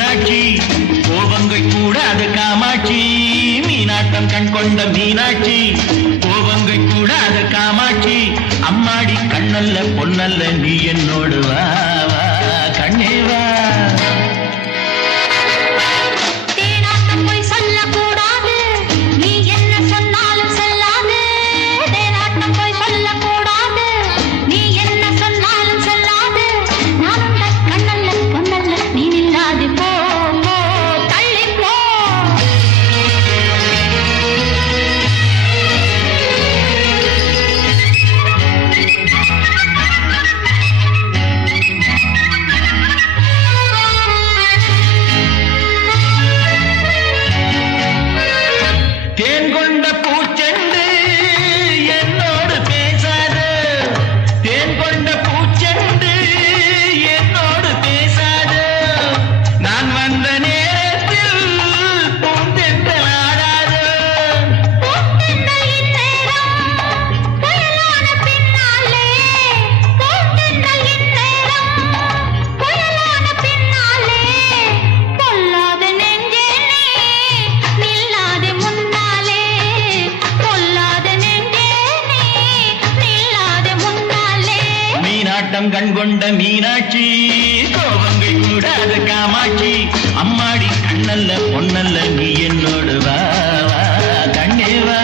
மீனாட்சி, கோபங்கள் கூடாது காமாட்சி. மீனாட்டம் கண் கொண்ட மீனாட்சி, கோபங்கள் கூடாது காமாட்சி. அம்மாடி கண்ணல்ல பொன்னல்ல நீ என்னோடு வா வா கண்ணே வா. கண் கொண்ட மீனாட்சி, கோபங்கள் கூடாது காமாட்சி. அம்மாடி கண்ணல்ல பொன்னல்ல நீ என்னோடு வா வா கண்ணே வா.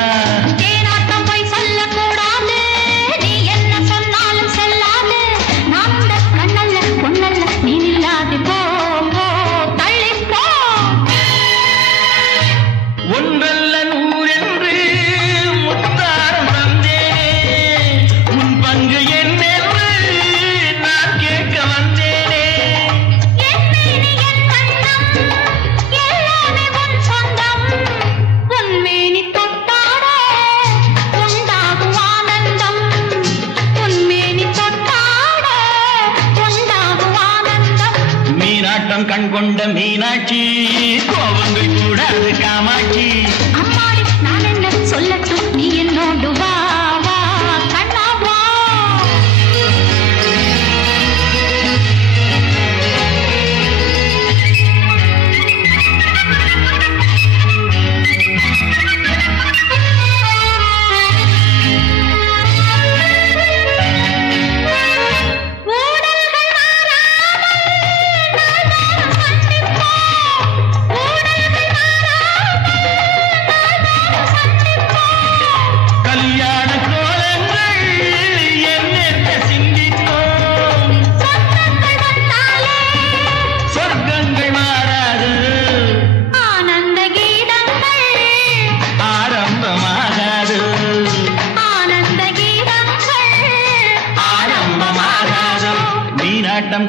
கண் கொண்ட மீனாட்சி, கோபங்கள் கூடாது காமாட்சி. அம்மாடி நான் என்ன சொல்லட்டும், நீ என்னோடு வா வா கண்ணா வா.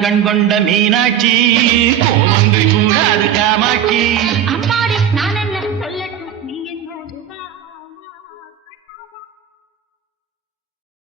கண் கொண்ட மீனாட்சி, கோபங்கள் கூடாது காமாட்சி.